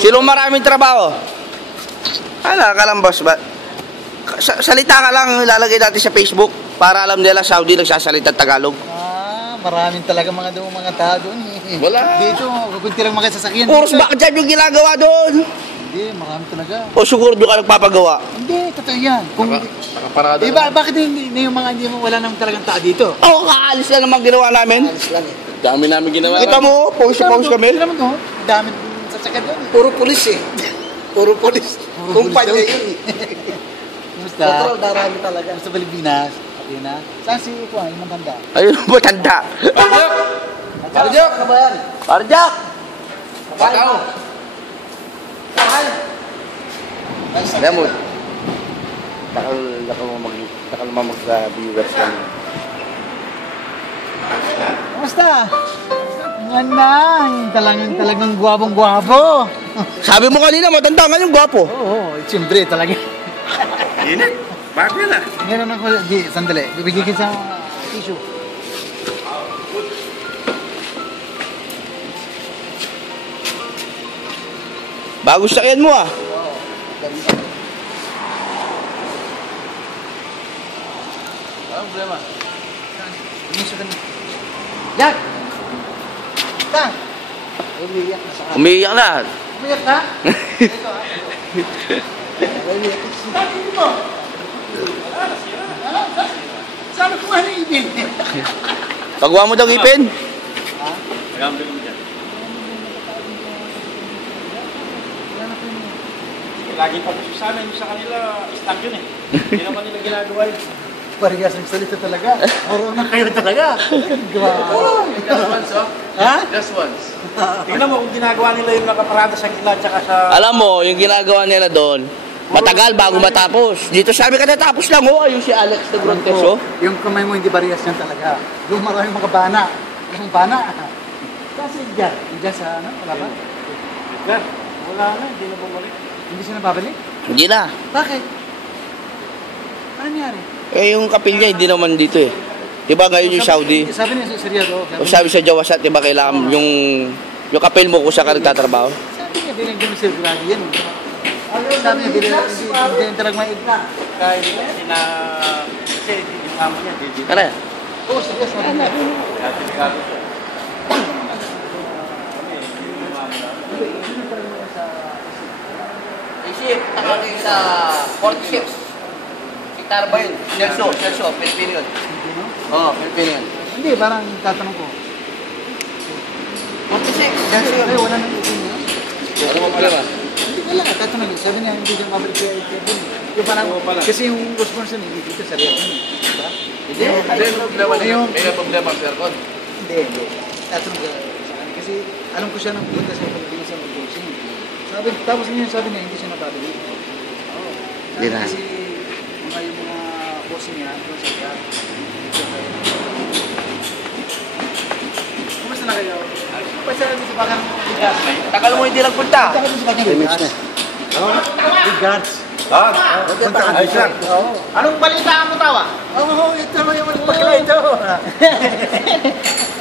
Sino maraming trabaho? Ala ka lang, boss. Salita ka lang, ilalagay natin sa Facebook para alam nila Saudi nagsasalita Tagalog. Maraming talaga mga tao doon. Wala. Dito, kunti lang mga sasakyan. Puros bakit dyan yung ginagawa doon? Hindi, marami talaga. O siguro doon ka nagpapagawa? Hindi, totoo yan. Kung nakaparada. Bakit hindi yung mga wala naman talagang tao dito? Oo, kakaalis lang naman ginawa namin. Alis lang eh. Dami namin ginawa. Kita mo, pause kami. Kita naman to, dami sasakyan doon. Puro pulis eh. Puro pulis. Kumpanya yun eh. Kumusta? Total, darami talaga. Sa Pilipinas. Na. Saan si Kuan, yung matanda? Ayun, matanda. Parjak! Ano ba yan? Parjak! Pataw! Saan? Alam mo, takal mo mag-viewers kami. Kumusta? Yan na, talagang gwabong-gwabo. Sabi mo kanina, matanda nga yung gwapo. Oo, siyempre talaga. Init. Bago na. Meron ako, sandali, bibigyan kita sa tissue. Bago sakyan mo ah. Walang problema. Umiso ka na. Jack! Jack! Umiiyak na sa kanya. Umiiyak na. Umiiyak ka? Ito ha. Umiiyak. Bakit mo? Saan ko nga naibin? Pagwa mo daw ipin. Magambil mo dyan. Lagi pa po sana yung sa kanila, stock yun eh. Hindi naman nila ginagawa yun. Parehas ng salita talaga. Marunong kayo talaga. Just once, oh. Ha? Just once. Tingnan mo kung ginagawa nila yung nakaparada sa gila tsaka sa... Alam mo, yung ginagawa nila doon, matagal bago matapos. Dito sabi ka natapos lang, oh. Ayun si Alex de Grontes, oh. Yung kamay mo hindi parehas yan talaga. Yung maraming mga bana. Yung bana. Kasi dyan. Dyan sa ano? Wala ba? Edgar, wala na, hindi na bumalik. Hindi siya nababalik? Hindi na. Bakit? Ano nangyari? Eh, yung kapil niya, hindi naman dito eh. Diba ngayon yung Saudi? Sabi niya sa Riyadh, O sabi sa Jawasat, diba kailangan yung kapil mo kung saan ka nagtatrabaho? sabi niya, binigyan mo sir Grady yan. Sabi niya, binigyan talagang maigla. Kahit hindi na... Kasi yung amo niya, hindi. Kaya? Oo, serious na. Kaya delikado siya. Isip, takagay sa 46. Si Tarba yun. Celso, Pilipino yun. Oo, Pilipino yun. Hindi, parang tatanong ko. 46. Ay, wala nang ipin niya. Ano mo problema? Hindi ko lang, tatanong niya. Sabi niya, hindi siya mabalik kaya ipin. Yung parang, kasi yung response niya, hindi dito sa Riyadh. Diba? Hindi, problema na yun. May problema sa aircon. Hindi. Tatanong ko sa akin. Kasi alam ko siya nang pumunta sa Pilipinas sa mag-boxing. Tapos niya sabi niya, hindi siya nababalik. Oo. Hindi na. Kasi yung mga boxing niya, doon sa Riyadh. Kumusta na kayo? Pasalamat sa bakang bigas. Tagal mo hindi lang punta. Tagal mo sa bakang bigas. Bigas. Ayos lang. Anong balita mo tawa? Oo, ito mo yung magpakila ito.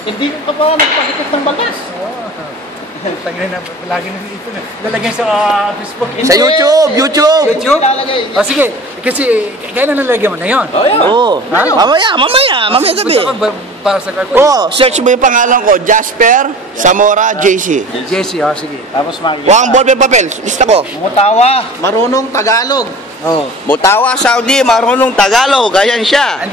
Hindi ka pa nagpakikot ng bagas. Tangin na, lagi na dito na. Lalagyan sa Facebook. Sa YouTube! YouTube! YouTube? O sige, kasi kailan nalagyan mo na yun? Oo. Mamaya gabi. Para sa kako. Oh, search mo yung pangalan ko, Jasper Zamora JC. Jesse, sige. Tapos makikita. Huwag ball pen papel, lista ko. Mutawa, marunong Tagalog. Mutawa Saudi, marunong Tagalog, ayan siya.